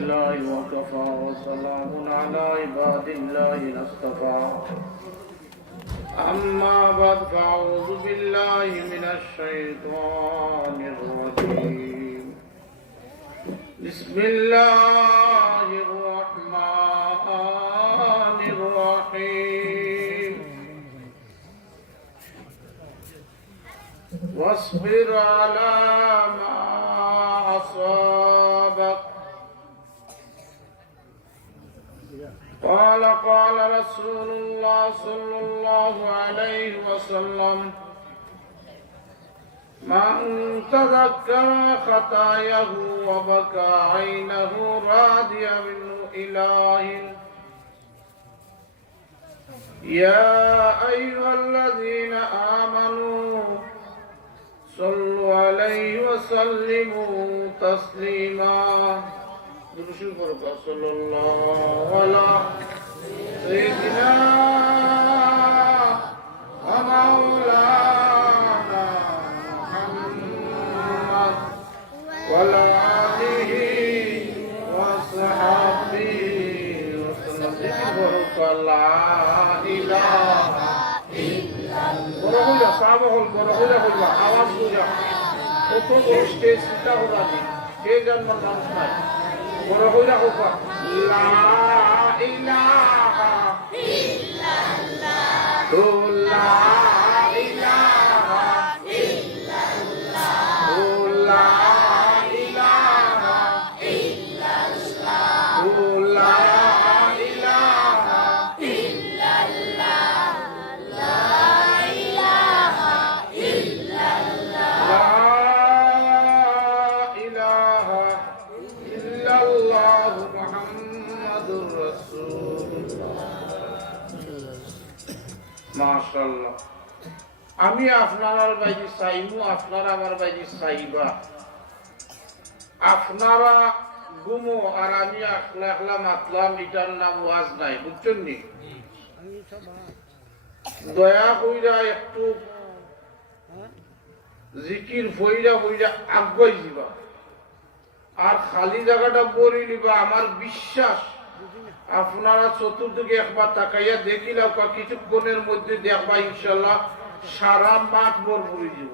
الله وكفى وسلام على عباد الله الاصطفى أما بعد فأعوذ بالله من الشيطان الرجيم بسم الله الرحمن الرحيم واصبر على ما أصابك قال رسول الله صلى الله عليه وسلم من تذكر خطاياه وبكى عينه راضيا منه إله يا أيها الذين آمنوا صلوا عليه وسلموا تسليما صلى الله على سيدنا ومولانا محمد وعلى آله وصحبه وسلم لا إله إلا الله আওয়াজ বুঝা কত স্টেজ চিন্তা করা কে জন্মের মানুষ নাই বড় হইলা হোক লা ইলাহা ইল্লাল্লাহ লা ইলাহা ইল্লাল্লাহ লা ইলাহা ইল্লাল্লাহ লা ইলাহা ইল্লাল্লাহ লা ইলাহা ইল্লাল্লাহ লা ইলাহা ইল্লাল্লাহ মুহাম্মাদুর রাসূলুল্লাহ মাশাআল্লাহ। আমি আপনার বাইরে চাইমু, আপনারা আমার বাইরে চাইবা। আপনারা ঘুমো আর আমি আখলা আখলা মাতলাম, এটার নাম ওয়াজ নাই, বুঝছেন নি? দয়া কইরা একটু জিকির ফইরা ফইরা আগুয়াই দিবা আর খালি জায়গাটা বলি নিবা। আমার বিশ্বাস আপনারা চতুর্দিকে একবার তাকাইয়া দেখিলাম কিছুক্ষণের মধ্যে দেখবা ইনশাল্লাহ সারা মাঠ ভর ভরে যাব।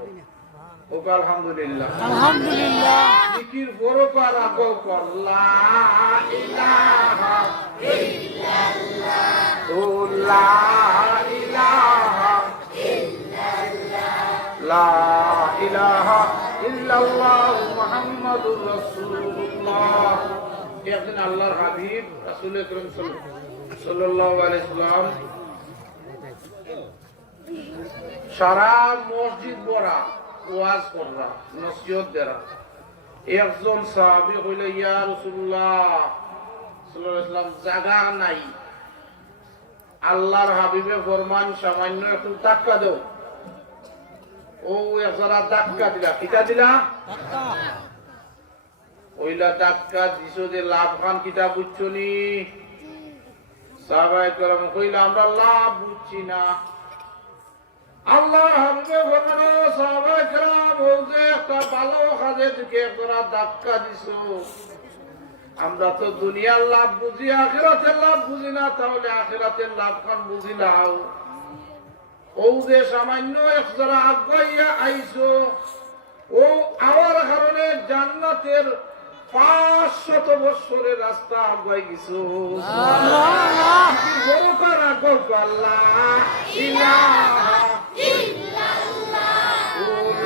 ওকে আলহামদুলিল্লাহ আলহামদুলিল্লাহ। জিকির বড় পার আগো কর লা ইলাহা ইল্লাল্লাহ ও লা ইলাহা ইল্লাল্লাহ লা ইলাহা ইল্লাল্লাহ মুহাম্মাদুর রাসূলুল্লাহ। একদিন আল্লাহর হাবিব রাসূল আকরাম সাল্লাল্লাহু আলাইহি ওয়াসাল্লাম সারা মসজিদ ভরা ওয়াজ কররা, নসিহত দেরা। একজন সাহাবী কইল ইয়া রাসূলুল্লাহ সাল্লাল্লাহু আলাইহি ওয়াসাল্লাম জায়গা নাই, আল্লাহর হাবিবে ফরমান সামান্য একটু ধাক্কা দাও। ও একজোড়া ধাক্কা দিলা, কিটা দিলা? ওইলা ধাক্কা দিছো যে লাভ খান কিটা বুঝছো নি? সাহাবায়ে কেরাম কইলা আমরা লাভ বুঝছি না। আল্লাহর হাবিবে ফরমানো সাহাবায়ে কেরাম ও যে একটা ভালো কাজের দিকে একজোড়া ধাক্কা দিছো, আমরা তো দুনিয়ার লাভ বুঝি, আখিরাতের লাভ বুঝি না, তাহলে আখিরাতের লাভ খান বুঝি নাও। ও যে সামান্য একজোড়া আগাইয়া আইছো, ও আমার কারণে জান্নাতের 500 বছরের রাস্তা আগাই গেছো। বড়কার আগল আল্লাহ ইলাহা ইল্লাল্লাহ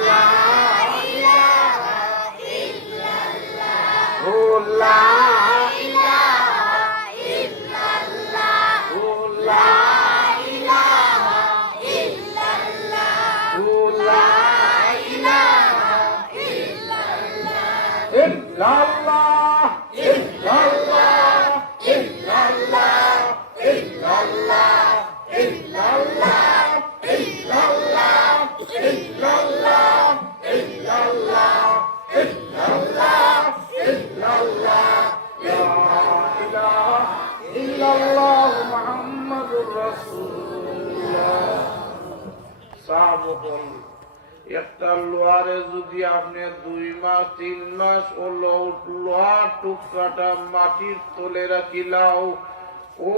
লা ইলাহা ইল্লাল্লাহ লা ইলাহা ইল্লাল্লাহ লা একটা লোহারে যদি আপনি 2 মাস 3 মাস ও লোহার টুকরাটা মাটির তলে রাখিলাও, ও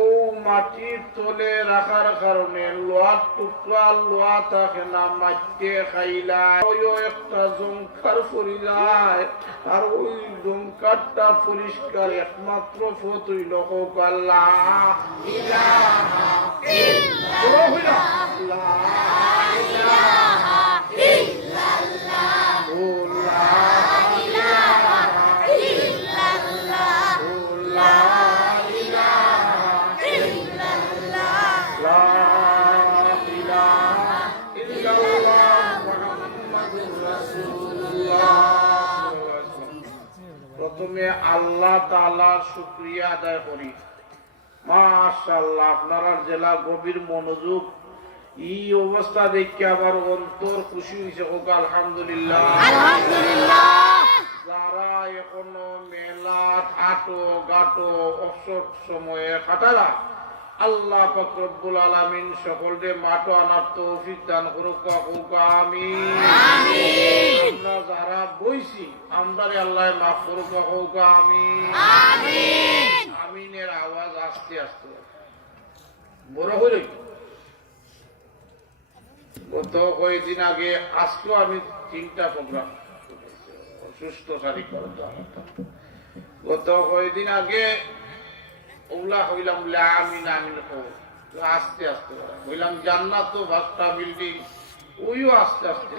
মাটির তলে রাখার কারণে লোহার টুকরা লোহা থাকে না, মাটিতে খাইলা ওই একটা জংকার পরি যায়। আর ওই জংকারটা পরিষ্কার একমাত্র পথ হইল হোক আল্লাহ ইলাহা ইল্লাল্লাহ। প্রথমে আল্লাহ তাআলার শুকরিয়া আদায় করি। মাশাআল্লাহ, আপনারা জেলা গভীর মনোযোগ। এই অবস্থা দেখে আমার অন্তর খুশি হয়েছে। হোক আলহামদুলিল্লাহ। যারা এখনো মেলা আটো গাটো অবসর সময়ে কাটারা, আল্লাহ পাক রব্বুল আলামিন সকলকে মাটো আনার তৌফিক দান করুক। আমিন। আমরা যারা বইছি আমরারে আল্লাহ মাফ করুক। আমিন। আমিনের আওয়াজ আস্তে আস্তে বড় হইল। গত কয়েকদিন আগে আজকেও আমি 3টা প্রোগ্রাম অসুস্থ শারীরিক। গত কয়েকদিন আগে ওগুলা হইলাম আমিন আমিন আস্তে আস্তে হইলাম। জান্নাত তো 5টা বিল্ডিং, ওইও আস্তে আস্তে।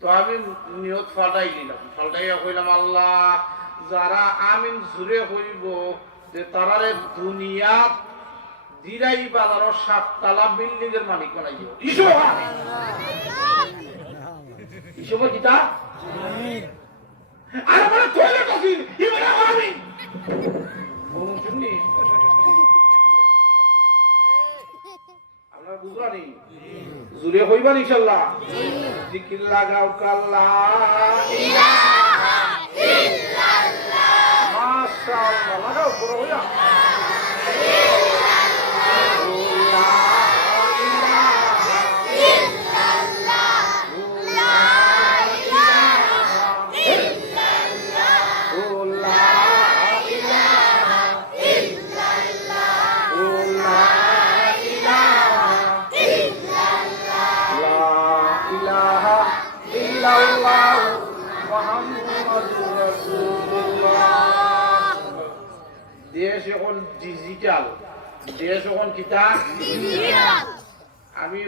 তো আমি নিয়ত ফাটাই দিলাম, ফাটাইয়া কইলাম আল্লাহ যারা আমিন জুড়ে হইব যে তারারে দুনিয়া দিরাই বাজার 7 তলা বিল্ডিং এর মালিক বানাই দিব। ইসব কিতা আর মানে তোলে কসি ইবনে আমিন শুনি আমরা বুঝলানি জুড়ে হইবা ইনশাআল্লাহ। জিকির লাগাও আল্লাহ ইলাহা ইল্লাল্লাহ। মাশাআল্লাহ, লাগাও বড় হইয়া। দেশ এখন ডিজিটাল, দেশ এখন কিতাব। আমি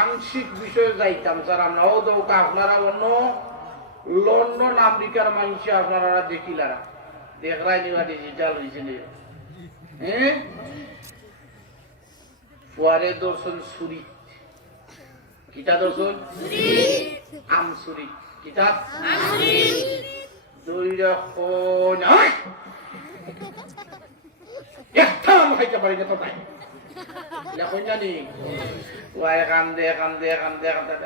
আংশিক বিষয়ে যাইতাম স্যার। আমরাও দৌকা আপনারা অন্য লন্ডন আমেরিকার মানুষ আপনারা দেখিলারা দেখরাই নিবা ডিজিটাল হয়েছে। হ্যাঁ, ফুয়ারে দর্শন সুরি কিতা দর্শন আম সুরি কিতাব একটা আম খাইতে পারি না তো তাই লেখই জানি। কান্দে কান্দে কান্দে কান্দে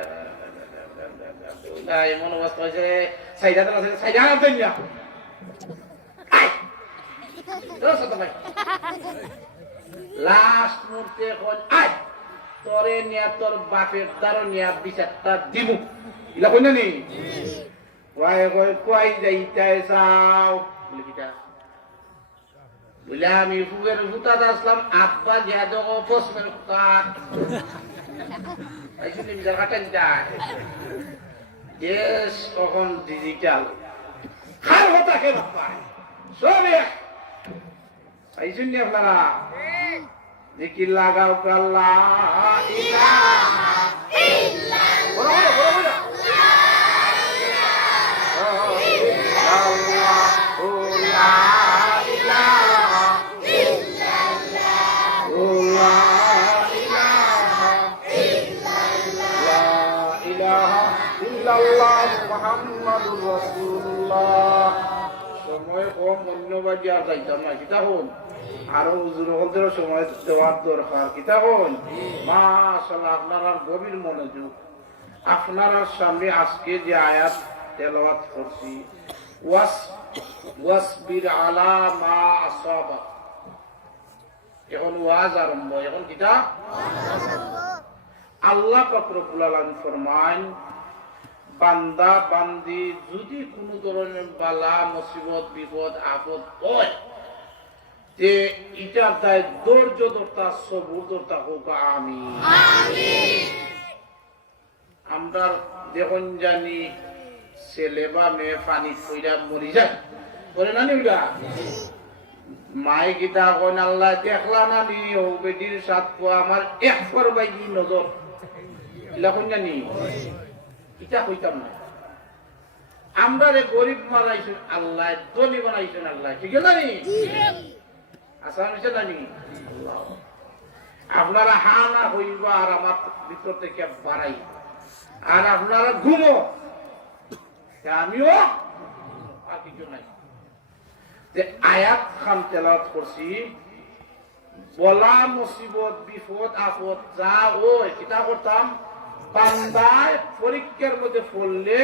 এমন অবস্থা হয়েছে লাস্ট মুহূর্তে এখন আয় তোরে নিয়া তোর বাপের দ্বারা নিয়া বিচারটা দিব। ইলা কই জানি কয় যাইতে চাও বলে আমি ফুয়ের হুতাত আসলাম। আব্বা যা দেখো পশ্মের কাঠ কাটেন যায়। দেশ তখন ডিজিটাল খার হতা কেন পায় সবে পাইছেন নি আপনারা? দেখি লাগাও আল্লাহ ইলাহা ইল্লাল্লাহ। মুহাম্মাদুর রাসূলুল্লাহ। সময় কম, ধন্যবাদ দিয়া যাইতাম না। কিতা হন আরো হুজুরদের সময় দেওয়ার দরকার। কিতা হন মাশাআল্লাহ, আপনারা গভীর মনোযোগ। আপনারা সামনে আজকে যে আয়াত তেলাওয়াত করছি, ওয়াসবির আলা মা আসাবা, এখন ওয়াজ আরম্ভ। এখন কিতা আল্লাহ পাক রব্বুল আলামিন ফরমান বান্দা বান্দি যদি কোন ধরনের বালা মুসিবত বিপদ আপদ হয় যে এটা তাই ধৈর্য ধরতা সবুর ধরতা হোক আমিন আমিন। আমরা দেখুন জানি ছেলে বা মেয়ে পানি কইরা মরি যায় বলে না নিউলা মাই গীতা কোন আল্লাহ দেখলা না নি ও বেটির সাত পোয়া আমার এক ফর বাইগি নজর লাগুন জানি এটা কইতাম না আমরা রে গরিব বানাইছেন আল্লাহ ধনী বানাইছেন আল্লাহ ঠিক আছে নি আসান হইছে জানি আপনারা হানা হইবা আর আমার ভিতর থেকে বাড়াই আর আপনারা ঘুমো আমিও আর কিছু নাই যে আয়াত খান তেলাওয়াত করছি বলা মুসিবত বিপদ আপদ যা ওই কিতা করতাম বান্দায় পরীক্ষার মধ্যে পড়লে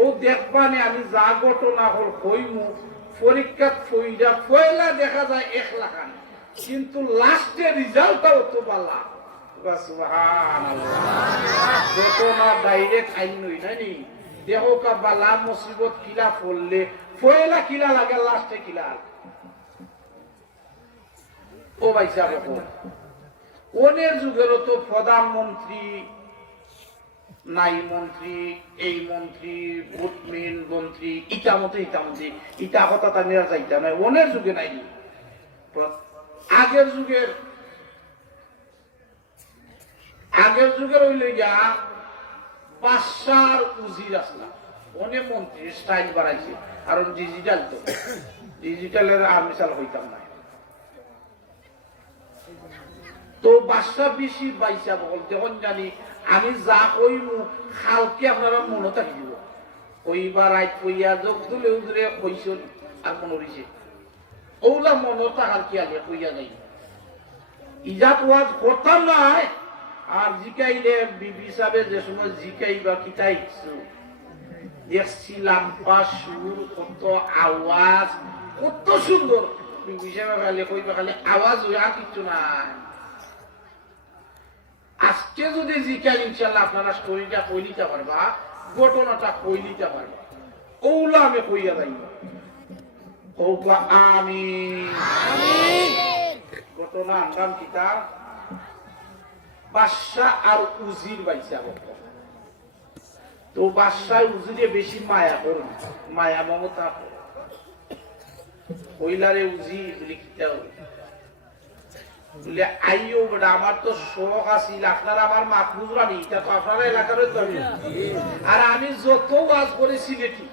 ও দেখবানে আমি যা ঘটনা হল কইমু পরীক্ষাত ফইরা পয়লা দেখা যায় 1 লাখ কিন্তু লাস্টে রেজাল্টটাও তো বালা সুবহানাল্লাহ ঘটনা ডাইরেক্ট আইন নই নানি দেখো কা বালা মুসিবত কিলা পড়লে পয়লা কিলা লাগে লাস্টে কিলা ও ভাই সাহেব ওনের যুগেরও তো প্রধানমন্ত্রী নাই মন্ত্রী এই মন্ত্রী ভোটমিন মন্ত্রী ইটামতে ইটা কথা তা নিয়ে যাইতা নয় ওনের যুগে নাই আগের যুগের হইলে গিয়া বাদশার উজির আসলাম অনেক মন্ত্রী স্টাইল বাড়াইছে আর ডিজিটাল তো ডিজিটালের আমিসাল হইতাম না তো বাদশা বেশি বাইসা বল যখন জানি আমি যা কইমু খালকে আপনারা মনে থাকিব কইবার রাত কইয়া যোগ তুলে উদরে কইছন আর মনে রইছে ওলা মনে থাকার কি আগে কইয়া যাই ইজাত ওয়াজ করতাম নাই আর জিকাইলে বিবি সাহেব যে সময় জিকাইবা কিতাই দেখছিলাম সুর কত আওয়াজ কত সুন্দর বিবি সাহেব খালি কইবা খালি আওয়াজ হইয়া কিছু নাই আজকে যদি জিকাই ইনশাআল্লাহ আপনারা স্টোরিটা কই নিতে পারবা ঘটনাটা কই নিতে পারবা ওলা আমি কইয়া যাইব ওকা আমিন আমিন ঘটনা আনলাম কিতাব বাদশা আর উজির বাইসা তো বাদশা উজিরে বেশি মায়া করুন মায়া মমতা কইলারে উজি বলি কিতাব বলে আইও বেটা আমার তো শখ আছিল আপনারা আমার মাহফুজ রানি এটা তো আপনারা এলাকার আর আমি যত ওয়াজ করে সিলেটি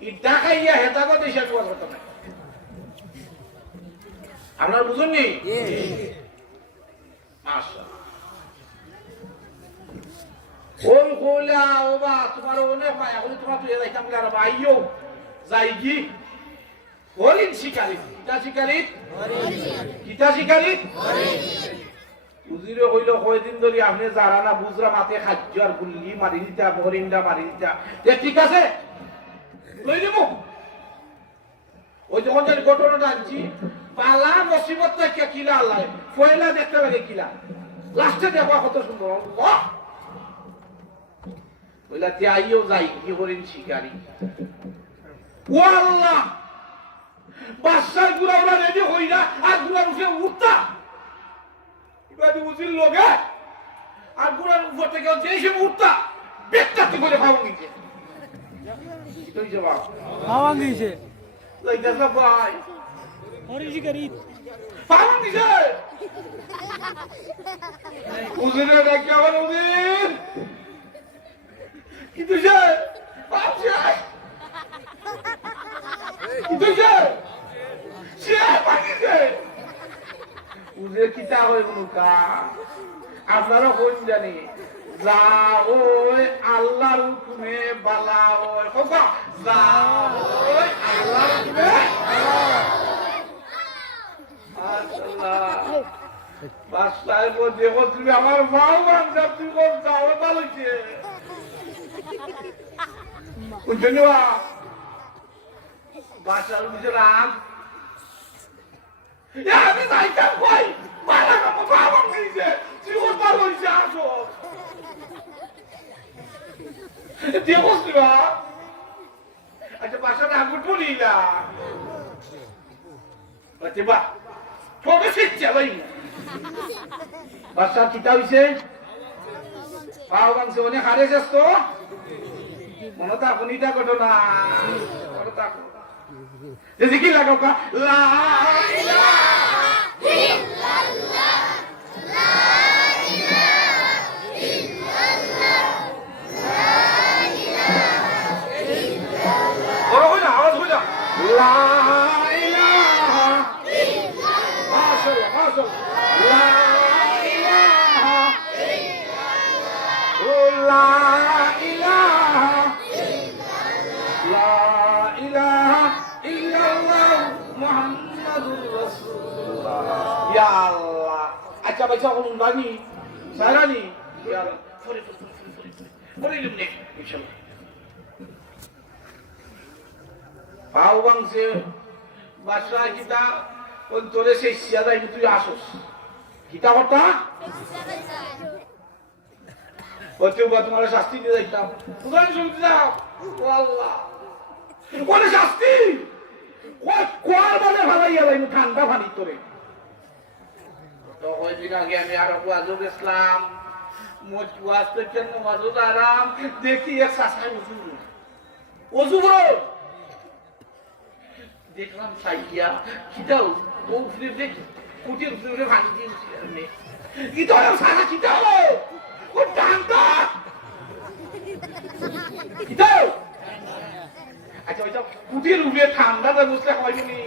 ইটা খাইয়া হেতাগত হিসাবে ওয়াজ করতে না আপনারা বুঝুননি মাশাআল্লাহ ওই কইলা ওবা তোমার অনেক মায়া বলে তোমার তুই যাইতাম আর আইও যাইগি হরিণ শিকারি কিতা শিকারি কিতা শিকারি উজিরে কইল কয়দিন ধরে আপনি যারা না বুজরা মাতে খাদ্য আর গুল্লি মারি দিতা হরিণটা মারি দিতা ঠিক আছে লই দেব ওই যখন যে ঘটনাটা আনছি পালা মুসিবত থেকে কিলা আল্লাহ পয়লা দেখতে লাগে কিলা লাস্টে দেখো কত সুন্দর কইলা তে আইও যাই কি হরিণ শিকারি ও আল্লাহ বাদশার গুড়া ওরা রেডি হই না আর গুড়ার উঠে উঠতা এবার উজির লোকে আর গুড়ার উপর থেকে যে হিসেবে উঠতা বেকটা তো করে খাওয়া গিয়েছে তুই জবাব খাওয়া গিয়েছে লাইদাস না ভাই হরিজি করি খাওয়া গিয়েছে উজিরে ডাকে আবার উজির কি তুই বাপসা কি তুই কিতা হয়ে আপনারা কোন জানি যা ওই আল্লাহর হুকুমে বালা ওই যা ওই আল্লাহর হুকুমে মাশাআল্লাহ বাসটায় দেখো তুমি আমার মাও বান্ধব তুমি কোন যাও ভালো হইছে ধন্যবাদ বাসার ভিতরে আমি যাইতাম কই বালা কাম বাবা দিছে তুই ওর ভালো হইছে আসো দিয়ে বসলি বা আচ্ছা বাসাটা আগুন বলিলা আচ্ছা বা তোকে শিখছে ভাই বাচ্চা কিতা হইছে পাও গাংছে অনেক হারে যাস তো মনে তো আপনি এটা ঘটনা মনে থাকো যে কি লাগাও কা লা ইলাহা ইল্লাল্লাহ লা ইলাহা ইল্লাল্লাহ লা ইলাহা ইল্লাল্লাহ বড় হই না আওয়াজ হই না লা ইলাহা ইল্লাল্লাহ মাশাআল্লাহ মাশাআল্লাহ লা ইলাহা ইল্লাল্লাহ লা ইলাহা লা ইলাহা ইল্লাল্লাহ মুহাম্মাদুর রাসূলুল্লাহ ইয়া আল্লাহ আচ্ছা ভাই যখন বানি সারানি ইয়া আল্লাহ পরে লিমনে ইনশাআল্লাহ পাও বাংসে বাসা কিতা কোন তোরে সেই সিয়াদাই তুই আসোস কিতা কথা কতবার তোমার শাস্তি দিয়ে যাইতাম কোথায় শুনতে যাও ও আল্লাহ কোন শাস্তি কোয়ার বলে ভালাইয়া যাইমু ঠান্ডা পানি তোরে তো কয়দিন আগে আমি আরো ওয়াজুল ইসলাম মোজ ওয়াজ করতেন ওয়াজুল আরাম দেখি এক সাসাই ওযু বড় দেখলাম সাইয়া কিটাও ও ফিরে দেখি কুটির ফিরে ভাঙি দিয়েছি আমি কি তো সারা কিটাও ও ঠান্ডা কিটাও আচ্ছা ওইটা কুটির উপরে ঠান্ডাটা বুঝলে হয়নি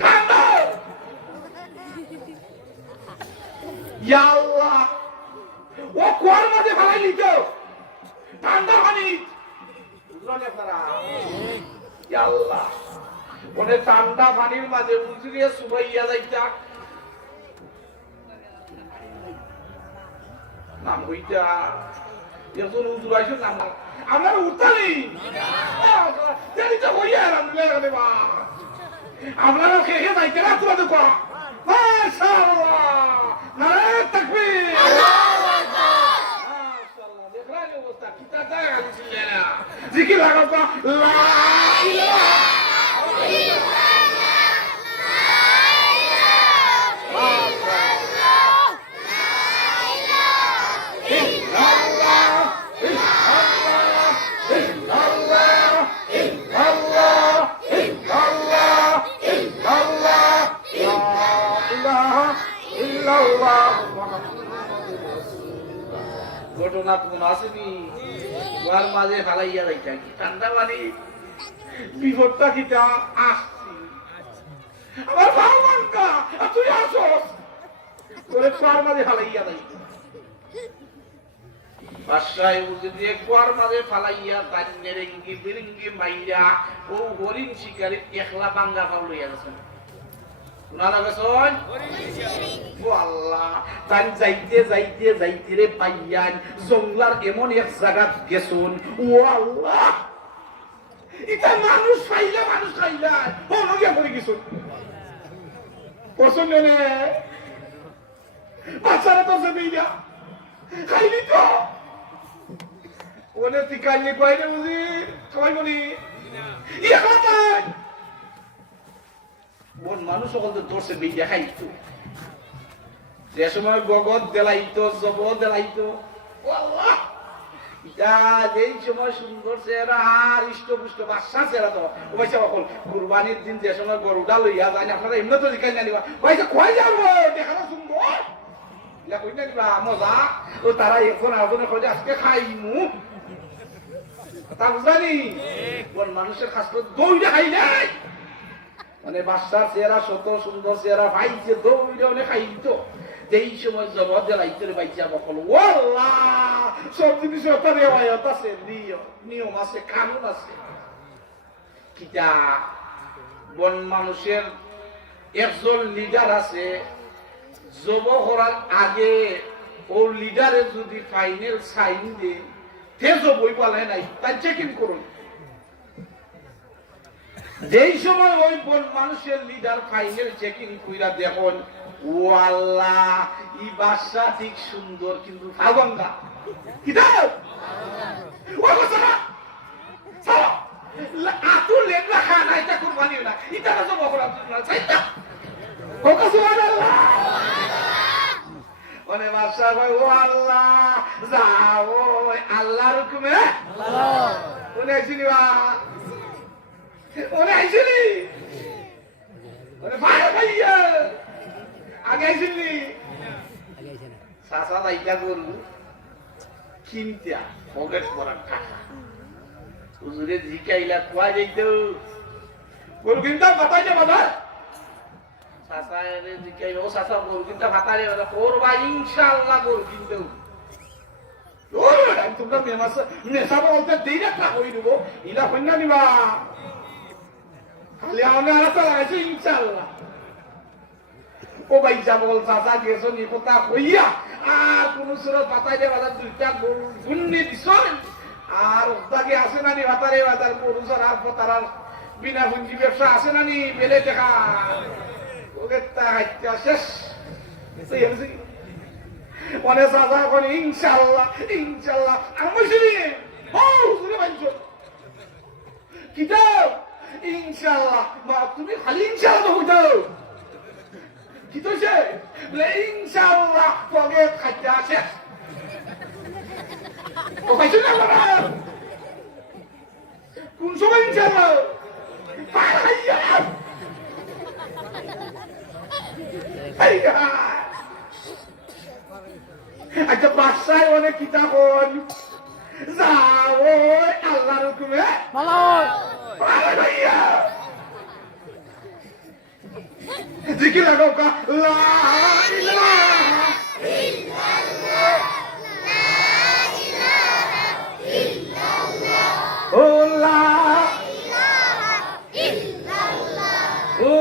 ঠান্ডা ইয়া আল্লাহ ও কোয়ার মধ্যে ফেলাই নিত ঠান্ডা পানি বুঝলেন আপনারা ইয়া আল্লাহ ওনে ঠান্ডা পানির মাঝে উজরিয়ে সুবাইয়া যাইতা নাম হইতা এখন উজরাইছো নাম আমার উঠতালি জানি তো হইয়া আলহামদুলিল্লাহ দেবা আপনারা খেয়ে যাইতে না তোমাদের করা মাশাআল্লাহ নারে তাকবীর আল্লাহু আকবার মাশাআল্লাহ দেখলাম অবস্থা কিতা যায় আলহামদুলিল্লাহ জিকির লাগাও লা ইলাহা ঘটনা কোন আসেনি ওয়ার মাঝে ফালাইয়া যাইতা কি ঠান্ডা পানি বিপদটা কিটা আসছি আমার ভাবনটা তুই আসস তোরে কোয়ার মাঝে ফালাইয়া যাইতা বাসায় উঠে দিয়ে কোয়ার মাঝে ফালাইয়া তান্নে রেঙ্গি বিরিঙ্গি মাইরা ও হরিণ শিকারি একলা বাঙ্গা পাও লইয়া গেছেন উনারা গেছেন ও আল্লাহ তান যাইতে যাইতে যাইতে রে পাইয়ান জঙ্গলার এমন এক জায়গা গেছুন ও আল্লাহ এটা মানুষ খাইলা ও নগিয়া করে গেছুন পছন্দ নে বাচ্চারা তো জমিয়া খাইলি তো ওনে টিকাইলে কইলে বুঝি কই বলি ইয়া কথা কোন মানুষ সকল তো ধরছে বেই দেখাইতো যে সময় গগত দেলাইতো জব দেলাইতো আল্লাহ ইটা যেই সময় সুন্দর চেহারা আর ইষ্টপুষ্ট বাচ্চা চেহারা তো ওইসব সকল কুরবানির দিন যে সময় গরুটা লইয়া যায় না আপনারা এমনি তো দেখাই জানিবা ওইসব কই যাবো দেখানো সুন্দর ইয়া কই না দিবা মজা ও তারা এখন আগুনে কই আজকে খাইমু তা বুঝানি কোন মানুষের খাস দইটা খাই নাই মানে বাচ্চার চেহারা শত সুন্দর চেহারা ভাইছে দৌড়ে অনেক খাইত এই সময় জগৎ জ্বালাইতে বাইচা বকল ওয়াল্লাহ সব জিনিস রেওয়ায়ত আছে নিয়ম আছে কানুন আছে কিটা বন মানুষের একজন লিডার আছে জব করার আগে ও লিডারে যদি ফাইনাল সাইন দে তে জবই পালে নাই তাই চেকিং করুন যেই সময় ওই মানুষের লিডার ফাইনাল চেকিং কইরা দেখুন ও আল্লাহ ই বাচ্চা ঠিক সুন্দর কিন্তু ভাগঙ্গা কিতাব ও সারা সারা আতু লেগলা খানা এটা কুরবানি না এটা তো বকরা না চাইতা ওকে সুবহানাল্লাহ ওনে বাদশা কই ও আল্লাহ যাও আল্লাহর হুকুমে আল্লাহ ওনে আইছিনি বা ওনে আইছিনি ওনে ভাইয়া আগে আইছিনি সাসা লাইটা গরু কিনতা পকেট ভরা টাকা হুজুরে জিকাইলা কোয়া যাইতো গরু কিনতা বাতাই দে বাবা সাসা এর জিকাইলো সাসা গরু কিনতা বাতারে ওরা করবা ইনশাআল্লাহ গরু কিনতে ও আমি তোমরা মেমাস নেশা বলতে দেই না কই দেব ইলা হইনা নিবা খালি আমি আর তো লাগাইছি ইনশাআল্লাহ ও ভাই যা বল সাসা গেছো নি কথা কইয়া আর কোন সুরত বাতাই দে বাজার দুইটা গরু গুন্নি দিছন আর ওটাকে আসে না নি বাতারে বাজার গরু সারা পতারার বিনা পুঁজি ব্যবসা আসে না নি বেলে দেখা ওকে তা হাইতা শেষ সেই হইছে ওনে সাসা কোন ইনশাআল্লাহ ইনশাআল্লাহ আমি শুনি ও শুনে বাইছো কিতাব ইনশাআল্লাহ মা তুমি খালি ইনশাআল্লাহ হইতো কি তো সে ইনশাআল্লাহ পগে খাইতে আসে ও পাইছো না বাবা কোন সময় ইনশাআল্লাহ পাইয়া পাইয়া আচ্ছা বাদশাহ অনেক কিতাব যাও আল্লাহর হুকুমে ভালো ভাইয়া জিকির লাগাও কা লা ইলাহা ইল্লাল্লাহ লা ইলাহা ইল্লাল্লাহ ও লা ইলাহা ইল্লাল্লাহ ও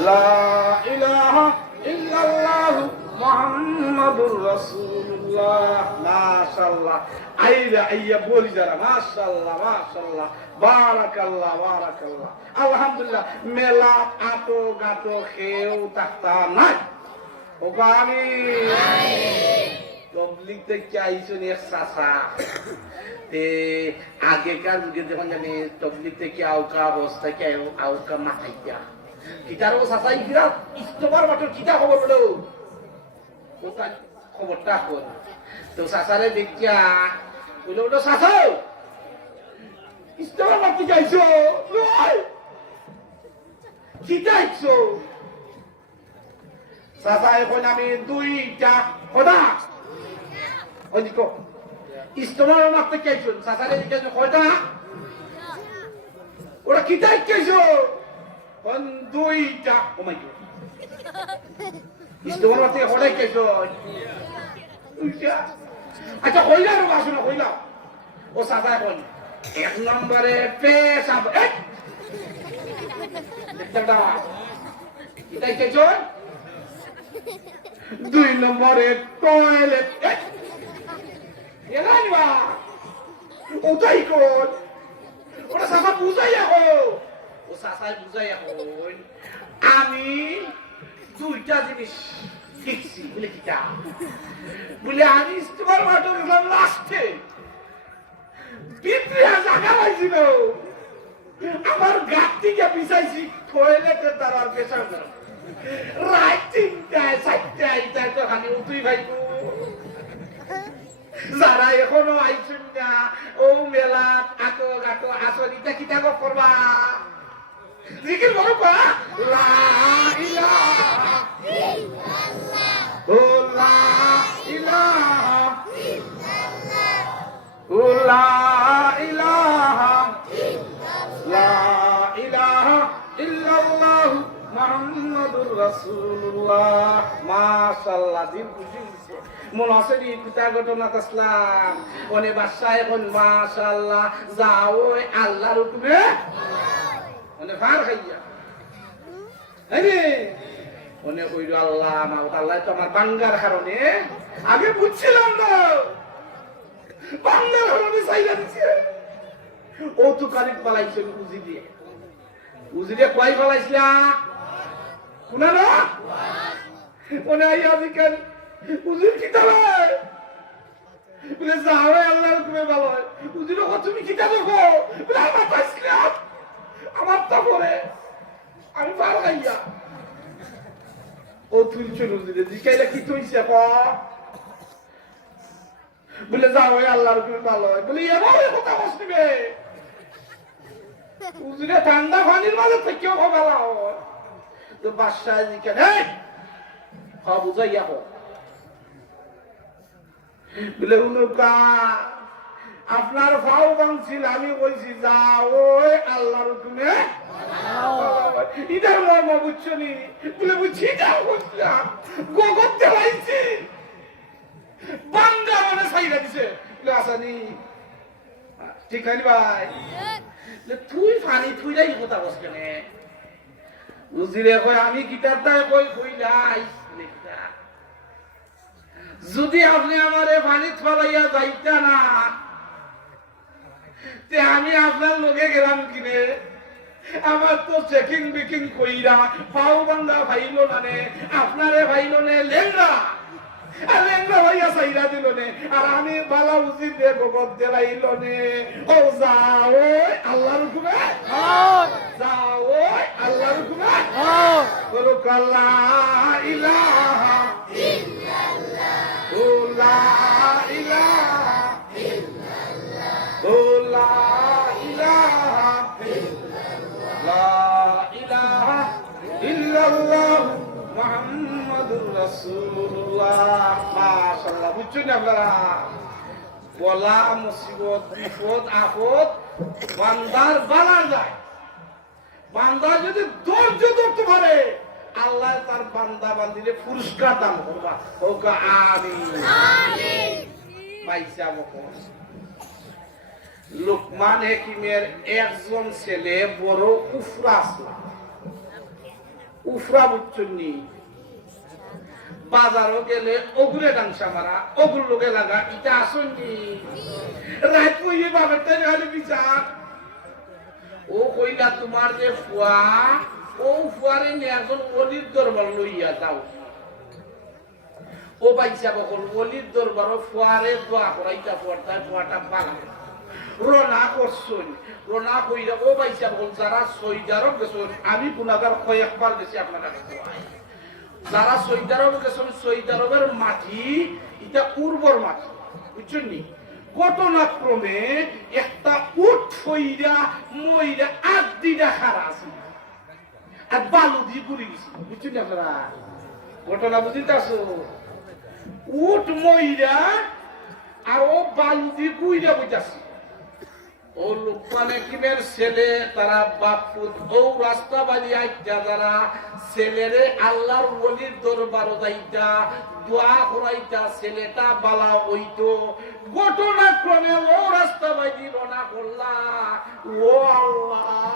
লা ইলাহা ইল্লাল্লাহ মুহাম্মাদুর রাসূলুল্লাহ মাশাআল্লাহ আইয়া আইয়া বলি যারা মাশাআল্লাহ মাশাআল্লাহ বারাকাল্লাহ বারাকাল্লাহ আলহামদুলিল্লাহ মেলা আটো গাটো খেউ তাকতা নাই ওগা আমিন পাবলিক থেকে আইছো নি সাসা তে আগেকার যুগে যখন জানি পাবলিক থেকে আউকা অবস্থা কে আউকা মাথাইয়া কিতার ও সাসাই গিরা ইস্তবার বাটো কিতা খবর বলো ওটা খবরটা কর তো সাসারে দেখিয়া বলে ওটা সাসা ইস্তবার বাটো যাইছো লই কিতা আইছো সাসা এখন আমি দুইটা খোদা ওই দেখো ইস্তবার মারতে চাইছো সাসারে দেখিয়া খোদা ওরা কিতা আইছো কোন দুইটা ও মাই গড ইস্তবার মারতে খোদা আইছো দুইটা আচ্ছা কইলা রে বাসনা কইলা ও সাসা এখন এক নম্বরে পেশাব এক দেখটা কিতা আইছো দুই নম্বরে টয়লেট এরা নিবা ওটাই কোন ওটা সাসা বুঝাই এখন ও সাসাই বুঝাই এখন আমি দুইটা জিনিস শিখছি বলে কিটা বলে আমি তোমার মাঠে গেলাম লাস্টে বিদ্রিয়া জায়গা পাইছিল আমার গাছ থেকে বিছাইছি টয়লেটের দ্বারা পেশাব রাইট তিনটায় চারটায় তো খালি উঠুই ভাইবো যারা এখনো আইসুন না ও মেলা আটো গাটো আসরিটা কিতা করবা জিকির বড় করা লা ইলাহা ইল্লাল্লাহ ও লা ইলাহা ইল্লাল্লাহ ও লা ইলাহা ইল্লাল্লাহ লা ইলাহা ইল্লাল্লাহ মুহাম্মাদুর রাসূলুল্লাহ মাশাআল্লাহ দিন খুশি হইছে মনে আছে নি কিতা ঘটনা আসলাম ওনে বাদশা এখন মাশাআল্লাহ যাও আল্লাহর হুকুমে ওনে ফার খাইয়া আরে ওনে কইলো আল্লাহ আল্লাহ তো আমার বাঙ্গার কারণে আগে বুঝছিলাম না বাঙ্গার কারণে চাইলা দিছে ও তো কালিক পালাইছে উজি দিয়ে কয় পালাইছিলা কোনা না মনে হয় আজকাল হুজুর কি তাহলে বলে যাও আল্লাহর হুকুমে ভালো হয়। হুজুর তুমি কি দেখো বলে আমার পাইছিলাম আমার তা পরে আমি ভালো গাইয়া ও তুই চলো দিলে জিকাইলে কি তুইছে বলে যাও আল্লাহর হুকুমে ভালো হয়। বলে এবার কথা বসবে হুজুরে ঠান্ডা পানির মাঝে থেকেও ভালো হয়। তো বাদশাহ জিজ্ঞাসা হ্যাঁ বুঝাইয়া হোক বলে উনুকা আপনার ভাও ভাঙছিল আমি কইছি যা ওই আল্লাহর হুকুমে ইদার মর্ম বুঝছো নি বলে বুঝছি যাও বুঝলাম গোগর দেওয়াইছি বাঙ্গা মানে সাইরা দিছে বলে আসানি ঠিক আছে ভাই তুই ফানি তুই যাই কথা বস কেনে বুঝিরে কই আমি গিটার দায় কই কইলাই যদি আপনি আমারে পানি ফলাইয়া যাইতা না তে আমি আপনার লোকে গেলাম কিনে আমার তো চেকিং বেকিং কইরা পাও বান্ধা ভাইল না নে আপনারে ভাইল নে লেঙ্গা লেঙ্গা ভাইয়া সাইরা দিল নে আর আমি বালা উচিত দে গোবর দেলাইল নে ও যাও আল্লাহর হুকুমে যাও আল্লাহর হুকুমে বলো লা ইলাহা ইল্লাল্লাহ ও লা ইলাহা ইল্লাল্লাহ ও লা ইলাহা ইল্লাল্লাহ লা ইলাহা ইল্লাল্লাহ মুহাম্মাদুর রাসূলুল্লাহ মাশাআল্লাহ বুঝছেন আপনারা বলা মুসিবত বিপদ আপদ বান্দার বালার যায় বান্দা যদি ধৈর্য ধরতে পারে আল্লাহ তার বান্দা বান্দিরে পুরস্কার দান করবা হোক আমিন আমিন পয়সা বকর লোকমান হাকিমের একজন ছেলে বড় উফরা আসলা উফরা বুঝছনি বাজারও গেলে ওগুলে ডাংসা মারা ওগুলো লোকে লাগা এটা আসনি রাত কইয়ে বাবার তাই হলে বিচার ও কইলা তোমার যে ফুয়া ও ফুয়ারে নিয়ে একজন অলির দরবার লইয়া যাও ও বাইসা বকল অলির দরবার ফুয়ারে দোয়া করাইতা পড়তা ফুয়াটা বালা রনা করছুন রনা কইরা ও বাইসা বকল যারা সৈদারক গেছুন আমি গুনাহগার কয়েকবার গেছি আপনারা যারা সৈদারক গেছুন সৈদারকের মাটি এটা উর্বর মাটি বুঝছেন নি ঘটনাক্রমে একটা উট হইরা মইরা আদিটা খারা আছে আর বালু দিয়ে পুড়ে গেছে বুঝছেন আপনারা ঘটনা বুঝতে আসো উট মইরা আর ও বালু দিয়ে পুইরা বুঝাছে ও লোকমান হাকিমের ছেলে তারা বাপুত ও রাস্তা বাড়ি আইতা যারা ছেলেরে আল্লাহর ওলির দরবারে যাইতা দোয়া করাইতা ছেলেটা বালা হইতো ঘটনাক্রমে ও রাস্তা বাড়ি রওনা করলা ও আল্লাহ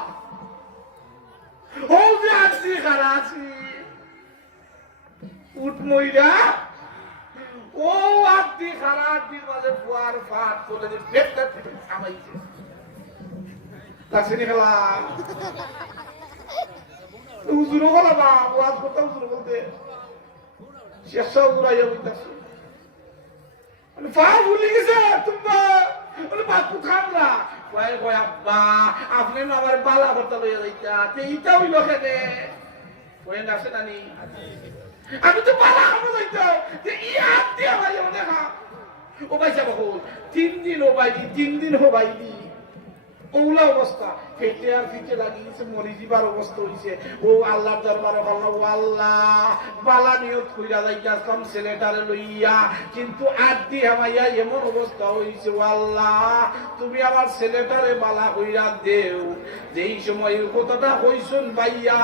ও যে আছি খারাছি উট মইরা ও আদি খারাপি মাঝে ফুয়ার ফাট করে যে পেটটা খামাইছে তাসিনি খেলা হুজুরও বলা না ওয়াজ করতে হুজুর বলতে শেষ উড়াইয়া বইতাছে মানে পা ভুলে গেছে তোমরা মানে বাপু খামরা কয় কয় আব্বা আপনি না আমার বালা ভর্তা লইয়া যাইতা তে ইটা হইল খেতে কয় না আছে নানি আমি তো বালা খাবো যাইতো যে ইয়াদ দিয়া ভাই দেখা ও ভাই যাব 3 দিন ও ভাই 3 দিন হো ভাই ওলা অবস্থা পেটে আর পিঠে লাগিয়েছে মরি যাবার অবস্থা হইছে ও আল্লাহর দরবারে বলল ও আল্লাহ বালা নিয়ত কইরা যাইতাম ছেলেটারে লইয়া কিন্তু আদি আমাইয়া এমন অবস্থা হইছে ও আল্লাহ তুমি আমার ছেলেটারে বালা কইরা দেও যেই সময় এই কথাটা কইছুন ভাইয়া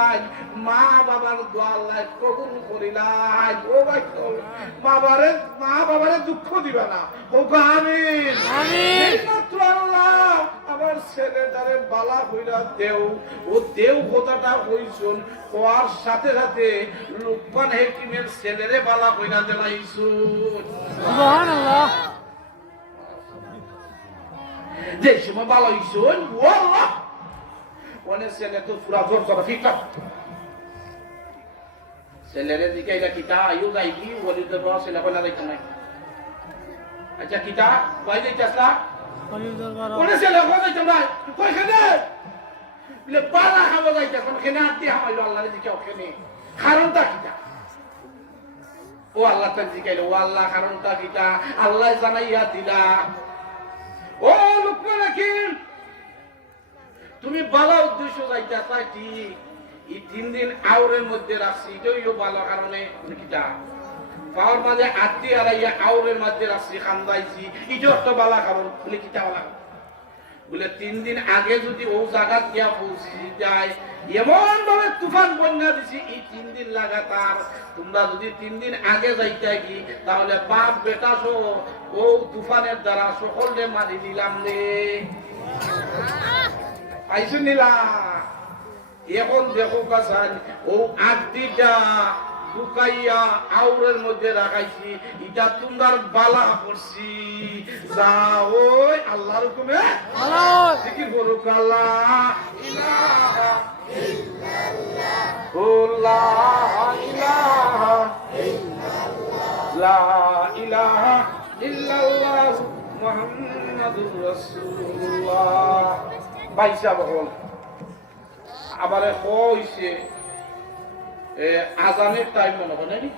মা বাবার দোয়া আল্লাহ কবুল করিলাই ও ভাই মা বাবারে দুঃখ দিবা না ও আমিন আমিন মাত্র আল্লাহ আমার ছেলেটারে বালা কইরা দেও ও দেও কথাটা কইছুন ওর সাথে সাথে লোকমান হাকিমের ছেলেরে বালা কইরা দেলাইছুন সুবহানাল্লাহ যে সময় বালা হইছুন ও আল্লাহ ওনে ছেলে তো পুরা জোর করা ঠিক না ছেলেরে দিকে এটা কিতা আইও যাইবি ওলিদের বড় ছেলে কইলা যাইতো না আচ্ছা কিতা কই যাইতাছ না কোনে ছেলে কই যাইতো না কই খানে বলে পালা খাবো যাইতাছ কোন খানে আত্তি হামাইলো আল্লাহর দিকে ওখানে কারণটা কিতা ও আল্লাহ তাআলা জিকাইলো ও আল্লাহ কারণটা কিতা আল্লাহ জানাইয়া দিলা ও লুকমান হাকিম তুমি ভালো উদ্দেশ্য যাইতা তাই ঠিক এই 3 দিন আউরের মধ্যে রাখছি এটাইও ভালো কারণে কিতা পাওয়ার মাঝে আত্মি হারাইয়া আউরের মধ্যে রাখছি খান্দাইছি এটা একটা ভালো কারণ বলে কিতা ভালো বলে 3 দিন আগে যদি ও জায়গা গিয়া পৌঁছি যায় এমন ভাবে তুফান বন্যা দিছি এই 3 দিন লাগাতার তোমরা যদি 3 দিন আগে যাইতে কি তাহলে বাপ বেটা সহ ও তুফানের দ্বারা সকলকে মারি দিলাম রে আইসু নিলা এখন দেখো কাছান ও আত্মিটা লুকাইয়া আউরের মধ্যে রাখাইছি এটা তোমার বালা করছি যাও আল্লাহর হুকুমে জিকির করো আল্লাহ ইলাহা ইল্লাল্লাহ লা ইলাহা ইল্লাল্লাহ মুহাম্মাদুর রাসূলুল্লাহ বাইসা বল আবার কইছে আজানের টাইম মনে হয় নাকি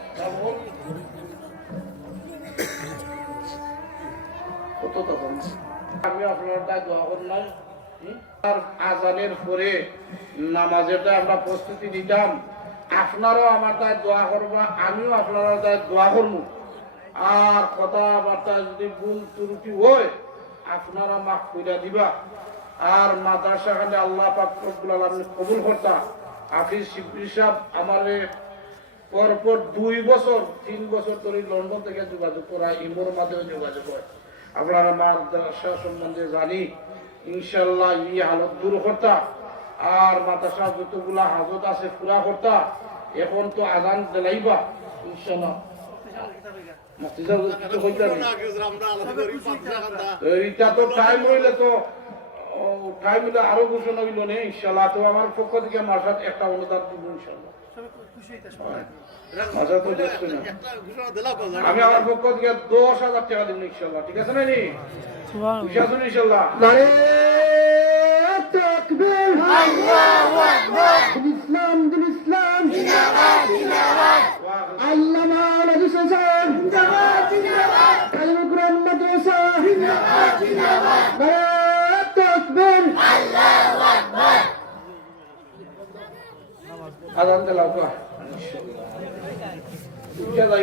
কত তখন আমি আপনার তাই দোয়া করলাম আর আজানের পরে নামাজেরটা আমরা প্রস্তুতি নিতাম আপনারাও আমার তাই দোয়া করবা আমিও আপনারা তাই দোয়া করবো আর কথাবার্তা যদি ভুল ত্রুটি হয় আপনারা মাফ কইরা দিবা আর মাদ্রাসা খানে আল্লাহ পাক রব্বুল আলামিন কবুল করতা হাফিজ শিবলি সাহেব আমারে পরপর 2 বছর 3 বছর ধরে লন্ডন থেকে যোগাযোগ করা ইমোর মাধ্যমে যোগাযোগ হয় আপনারা মাদ্রাসা সম্বন্ধে জানি ইনশাআল্লাহ এই হালত দূর করতা আর মাদ্রাসা যতগুলা হাজত আছে পুরা করতা এখন তো আজান দিলাইবা ইনশাআল্লাহ মুক্তিজা কিছু কইতা না এইটা তো টাইম হইলে তো টাইম হইলে আরো ঘোষণা হইল না ইনশাআল্লাহ তো আমার পক্ষ থেকে মাসাত একটা অনুদান দিব ইনশাআল্লাহ আমি আমার পক্ষ থেকে 10,000 টাকা দিব ইনশাআল্লাহ ঠিক আছে না নি খুশি আছেন ইনশাআল্লাহ নারে তাকবীর আল্লাহু আকবার ইসলাম জিন্দাবাদ জিন্দাবাদ আল্লামা রাসূল জিন্দাবাদ জিন্দাবাদ কালিমা কুরআন মাদ্রাসা জিন্দাবাদ জিন্দাবাদ নারে তাকবীর আল্লাহু আকবার আযান দিলাও ইনশাআল্লাহ